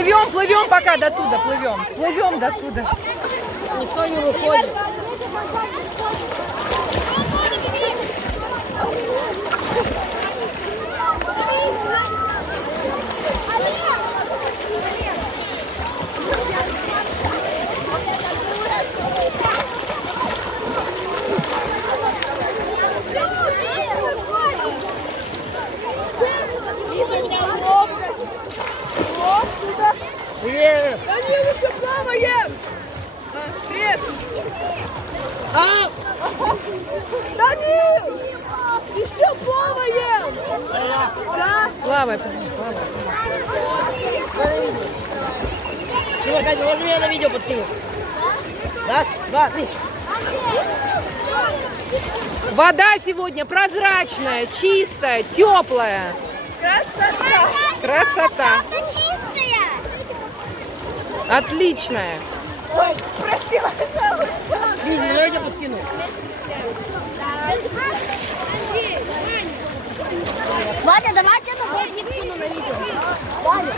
Плывем пока до туда, плывем до туда. Никто не выходит. Привет! Данил, еще плаваем! Привет! Данил! Еще плаваем! Да? Плавай. Дима, Катя, можно меня на видео подкинуть? Раз, два, три. Вода сегодня прозрачная, чистая, теплая. Красота. Правда чистая? Отличная. Ой, красиво! Лиза, давай я тебя подкину. Ваня, давай я тебя не вкину на видео. Ваня.